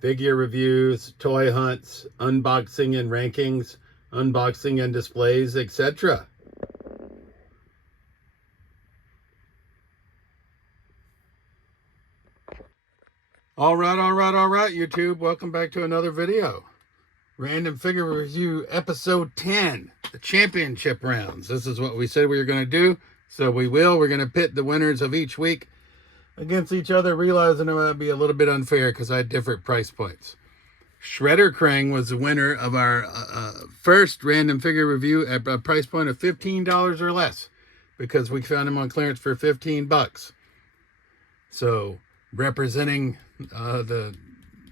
figure reviews, toy hunts, unboxing and rankings, unboxing and displays, etc. All right, YouTube. Welcome back to another video. Random Figure Review Episode 10, the championship rounds. This is what we said we were going to do, so we will. We're going to pit the winners of each week against each other, realizing it might be a little bit unfair because I had different price points. Shredder Krang was the winner of our first Random Figure Review at a price point of $15 or less because we found him on clearance for 15 bucks. So, representing the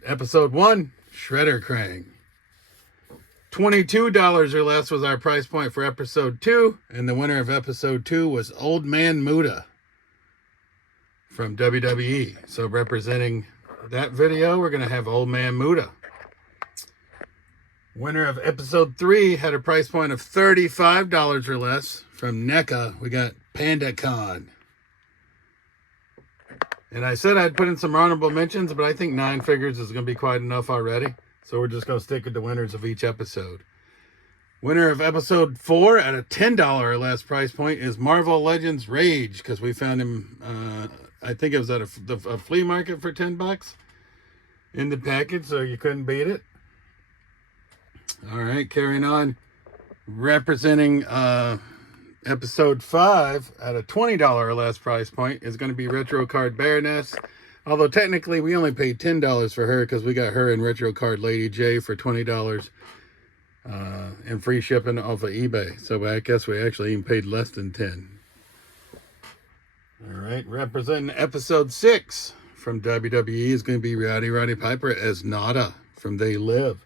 episode 1, Shredder Krang. $22 or less was our price point for episode 2, and the winner of episode 2 was Old Man Muda from WWE. So representing that video, we're going to have Old Man Muda. Winner of episode 3 had a price point of $35 or less. From NECA, we got PandaCon. And I said I'd put in some honorable mentions, but I think 9 figures is going to be quite enough already. So we're just going to stick with the winners of each episode. Winner of episode 4 at a $10 or less price point is Marvel Legends Rage, because we found him, I think it was at a flea market for 10 bucks in the package, so you couldn't beat it. All right, carrying on. Representing episode 5 at a $20 or less price point is going to be Retro Card Baroness. Although technically we only paid $10 for her because we got her in Retro Card Lady J for $20 and free shipping off of eBay. So I guess we actually even paid less than $10. All right, representing episode 6 from WWE is going to be Roddy Piper as Nada from They Live.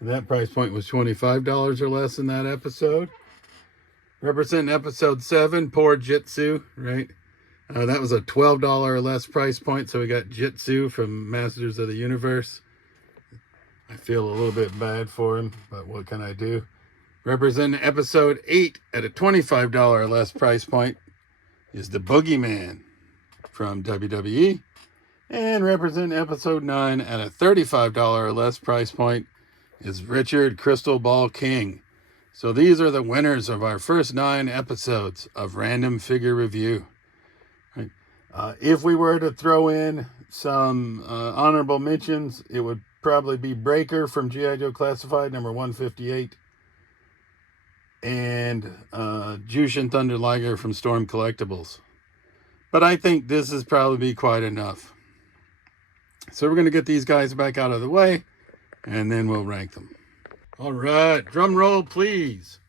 And that price point was $25 or less in that episode. Representing episode 7, Poor Jitsu, right? That was a $12 or less price point, so we got Jitsu from Masters of the Universe. I feel a little bit bad for him, but what can I do? Representing episode 8 at a $25 or less price point is the Boogeyman from WWE. And representing episode 9 at a $35 or less price point is Richard Crystal Ball King. So these are the winners of our first 9 episodes of Random Figure Review. Right. If we were to throw in some honorable mentions, it would probably be Breaker from G.I. Joe Classified, number 158. And Jushin Thunder Liger from Storm Collectibles. But I think this is probably quite enough. So we're going to get these guys back out of the way, and then we'll rank them. All right, drum roll, please.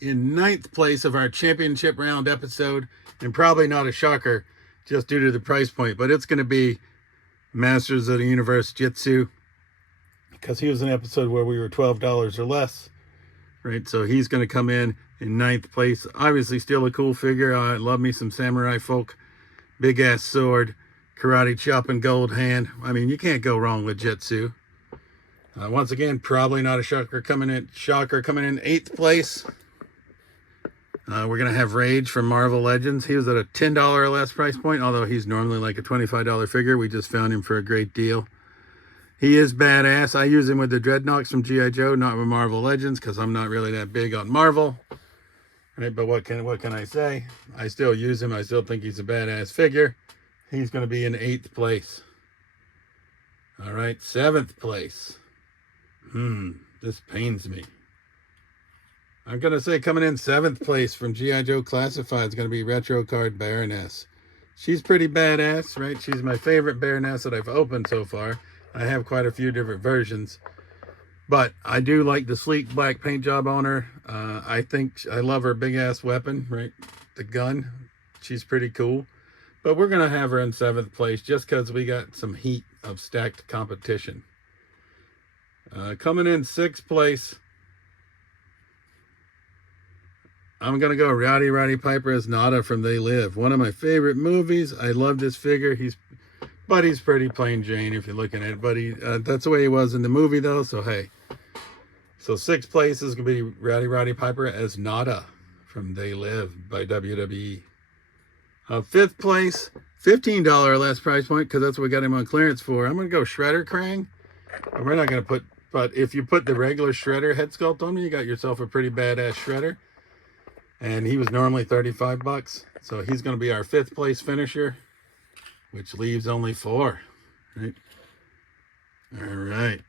In 9th place of our championship round episode, and probably not a shocker, just due to the price point, but it's going to be Masters of the Universe Jitsu, because he was an episode where we were $12 or less, right? So he's going to come in 9th place. Obviously, still a cool figure. I love me some Samurai Folk, big ass sword, karate chop and gold hand. I mean, you can't go wrong with Jitsu. Once again, probably not a shocker coming in 8th place. We're going to have Rage from Marvel Legends. He was at a $10 or less price point, although he's normally like a $25 figure. We just found him for a great deal. He is badass. I use him with the Dreadnoks from G.I. Joe, not with Marvel Legends, because I'm not really that big on Marvel. Right, but what can I say? I still use him. I still think he's a badass figure. He's going to be in 8th place. All right, 7th place. This pains me. I'm going to say coming in 7th place from G.I. Joe Classified is going to be Retro Card Baroness. She's pretty badass, right? She's my favorite Baroness that I've opened so far. I have quite a few different versions. But I do like the sleek black paint job on her. I think I love her big-ass weapon, right? The gun. She's pretty cool. But we're going to have her in 7th place just because we got some heat of stacked competition. Coming in 6th place, I'm going to go Roddy Piper as Nada from They Live. One of my favorite movies. I love this figure. He's pretty plain Jane if you're looking at it. But that's the way he was in the movie, though. So, hey. So 6th place is going to be Roddy Piper as Nada from They Live by WWE. Fifth place, $15 or less price point, because that's what we got him on clearance for. I'm going to go Shredder Krang. We're not going to put, but if you put the regular Shredder head sculpt on, you got yourself a pretty badass Shredder. And he was normally 35 bucks. So he's going to be our fifth place finisher, which leaves only 4. Right? All right.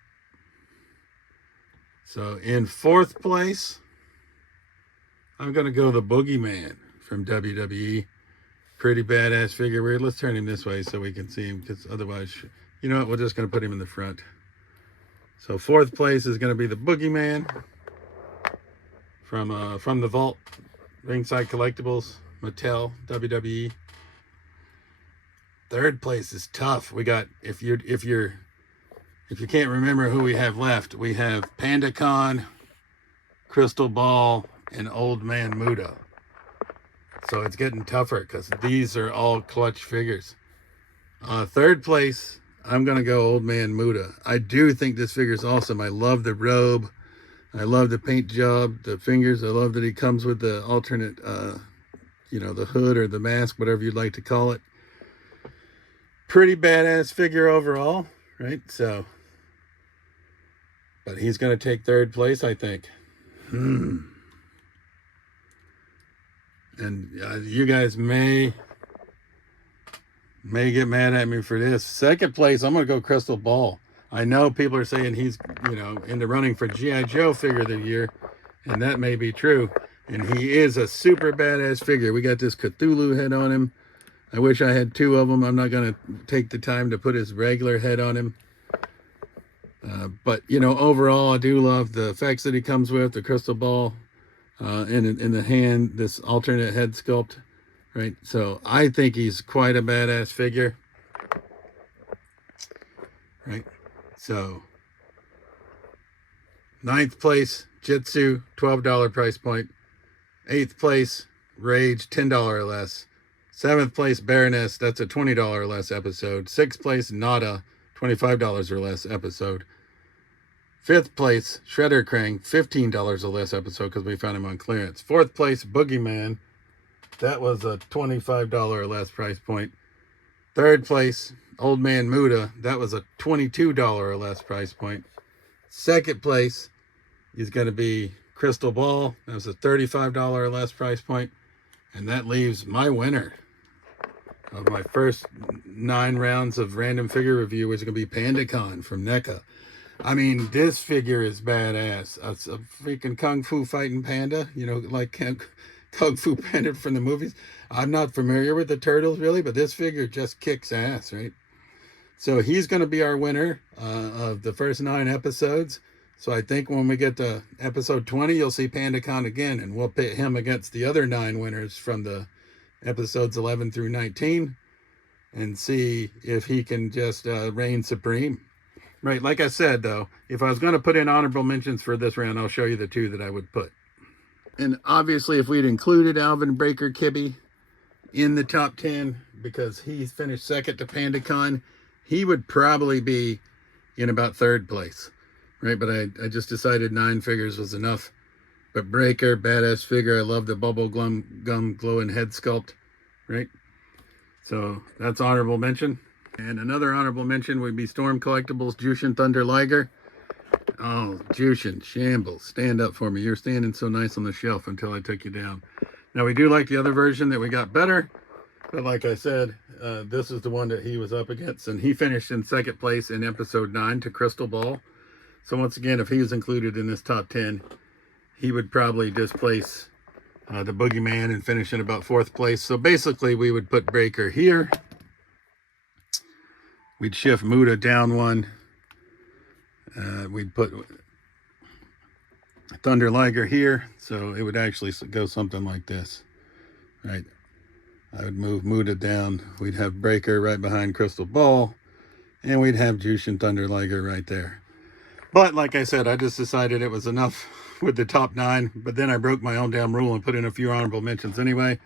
So in fourth place, I'm going to go the Boogeyman from WWE. Pretty badass figure. Weird. Let's turn him this way so we can see him, because otherwise, you know what? We're just going to put him in the front. So fourth place is going to be the Boogeyman from the Vault, Ringside Collectibles, Mattel, WWE. Third place is tough. We got, if you can't remember who we have left, we have PandaCon, Crystal Ball, and Old Man Muda. So it's getting tougher because these are all clutch figures. Third place, I'm going to go Old Man Muda. I do think this figure is awesome. I love the robe. I love the paint job, the fingers. I love that he comes with the alternate, the hood or the mask, whatever you'd like to call it. Pretty badass figure overall, right? So, but he's going to take third place, I think. And you guys may get mad at me for this. Second place, I'm going to go Crystal Ball. I know people are saying he's, in the running for G.I. Joe figure of the year, and that may be true. And he is a super badass figure. We got this Cthulhu head on him. I wish I had 2 of them. I'm not going to take the time to put his regular head on him. But, overall, I do love the effects that he comes with, the crystal ball, in the hand, this alternate head sculpt, right? So I think he's quite a badass figure, right? So, 9th place, Jitsu, $12 price point. 8th place, Rage, $10 or less. 7th place, Baroness, that's a $20 or less episode. 6th place, Nada, $25 or less episode. 5th place, Shredder Krang, $15 or less episode because we found him on clearance. 4th place, Boogeyman, that was a $25 or less price point. 3rd place, Old Man Muda, that was a $22 or less price point. 2nd place is going to be Crystal Ball, that was a $35 or less price point. And that leaves my winner of my first 9 rounds of random figure review, which is going to be PandaCon from NECA. I mean, this figure is badass. It's a freaking kung fu fighting panda, like kung fu panda from the movies. I'm not familiar with the turtles really, but this figure just kicks ass, right? So he's going to be our winner of the first 9 episodes. So I think when we get to episode 20, you'll see PandaCon again, and we'll pit him against the other 9 winners from the episodes 11 through 19 and see if he can just reign supreme. Right, like I said, though, if I was going to put in honorable mentions for this round, I'll show you the 2 that I would put. And obviously, if we'd included Alvin Breaker Kibbe in the top 10, because he finished second to PandaCon, he would probably be in about 3rd place. Right, but I just decided 9 figures was enough. But Breaker, badass figure. I love the bubble gum glowing head sculpt. Right, so that's honorable mention. And another honorable mention would be Storm Collectibles Jushin Thunder Liger. Oh, Jushin, shambles. Stand up for me. You're standing so nice on the shelf until I took you down. Now, we do like the other version that we got better. But like I said, this is the one that he was up against. And he finished in 2nd place in episode 9 to Crystal Ball. So once again, if he was included in this top 10, he would probably displace the Boogeyman and finish in about 4th place. So basically, we would put Breaker here. We'd shift Muda down 1. We'd put Thunder Liger here. So it would actually go something like this. Right. I would move Muda down. We'd have Breaker right behind Crystal Ball. And we'd have Jushin Thunder Liger right there. But like I said, I just decided it was enough with the top 9. But then I broke my own damn rule and put in a few honorable mentions anyway.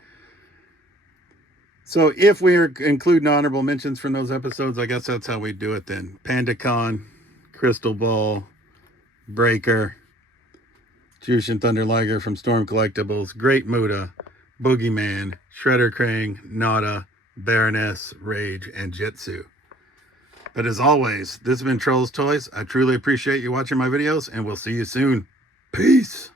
So if we are including honorable mentions from those episodes, I guess that's how we do it then. PandaCon, Crystal Ball, Breaker, Jushin Thunder Liger from Storm Collectibles, Great Muda, Boogeyman, Shredder Krang, Nada, Baroness, Rage, and Jitsu. But as always, this has been Trolls Toys. I truly appreciate you watching my videos, and we'll see you soon. Peace!